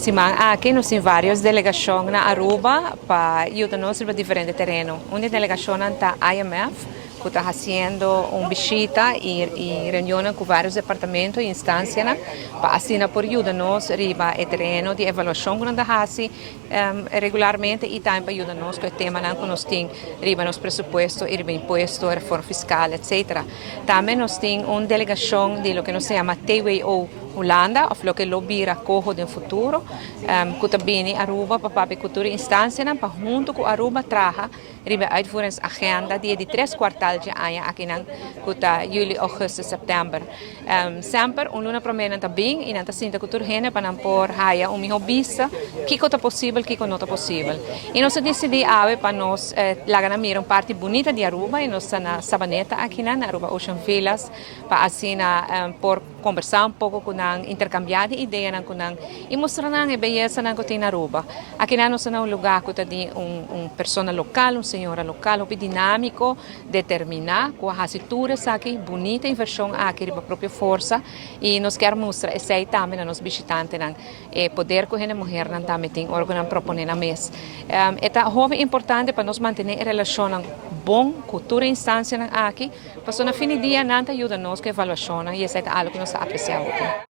Simang aqui nos tem várias delegações na Aruba para ajudar-nos para diferentes terrenos. Uma delegação está IMF, que está fazendo uma visita e reunião com vários departamentos e instâncias para assinar por ajudar-nos riba o terreno de avaliação que nós fazemos regularmente e também para ajudar-nos com o tema que nós temos riba nos pressupostos, riba imposto, reforma fiscal, etc. Também nós temos uma delegação de lo que nós chamamos TWO Holanda, of lo que lobbyra cojo no futuro, que também Aruba para a cultura instância para junto com Aruba traga riba uitvoeringsagenda die de 3 kwartaal de ano aqui na kuta juli, augustus, setembro. Sempre luna promena também e nanta sinta cultura gene para por haya miho bisa que é possível, que não é possível. E nós decidimos para nós lagar na parte bonita de Aruba e nós na Sabaneta aqui na Aruba Ocean Villas para assim por conversar pouco com intercambiar ideias com e mostrar a beleza que tem na Aruba. Aqui nós temos lugar que tem pessoa local, senhora local, dinâmico, determinar com a cintura aqui bonita inversão aqui para a própria força e nós queremos mostrar isso aí também nos visitantes poder com a mulher também tem órgão proponer na mesa. É importante para nós manter a relação bom cultura e instância aqui, para na fim de dia não ajuda nós com a avaliação e isso é algo que nós apreciamos.